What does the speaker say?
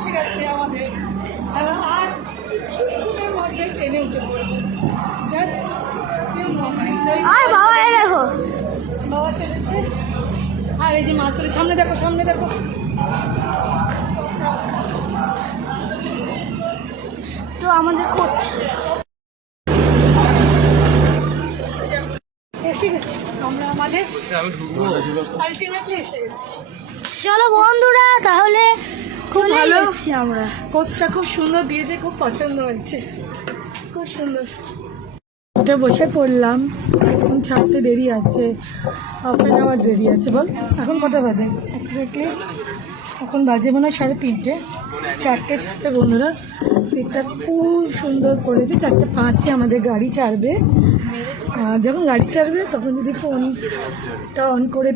এসে গেছে আমাদের, আর কিছুক্ষণের মধ্যে ট্রেনে উঠে পড়বো। জাস্ট আর বাবা এই দেখো, বাবা চলেছে, আর এই যে মা চলে, সামনে দেখো সামনে দেখো। তো আমাদের এসে গেছি আমরা, আমাদের আলটিমেটলি এসে গেছি। চলো বন্ধুরা, তাহলে খুব চলে ভালো। এসেছি আমরা। কোচটা খুব সুন্দর দিয়েছে, খুব পছন্দ হয়েছে, খুব সুন্দর। এটা বসে পড়লাম, এখন ছাড়তে দেরি আছে, অফে যাওয়ার দেরি আছে। বল এখন কটা বাজে এক্স্যাক্টলি? এখন বাজে মনে হয় 3:30, 4টে ছাড়বে বন্ধুরা। সিটটা খুব সুন্দর করেছে, 4:05 আমাদের গাড়ি ছাড়বে। যখন গাড়ি ছাড়বে তখন যদি ফোনটা অন করে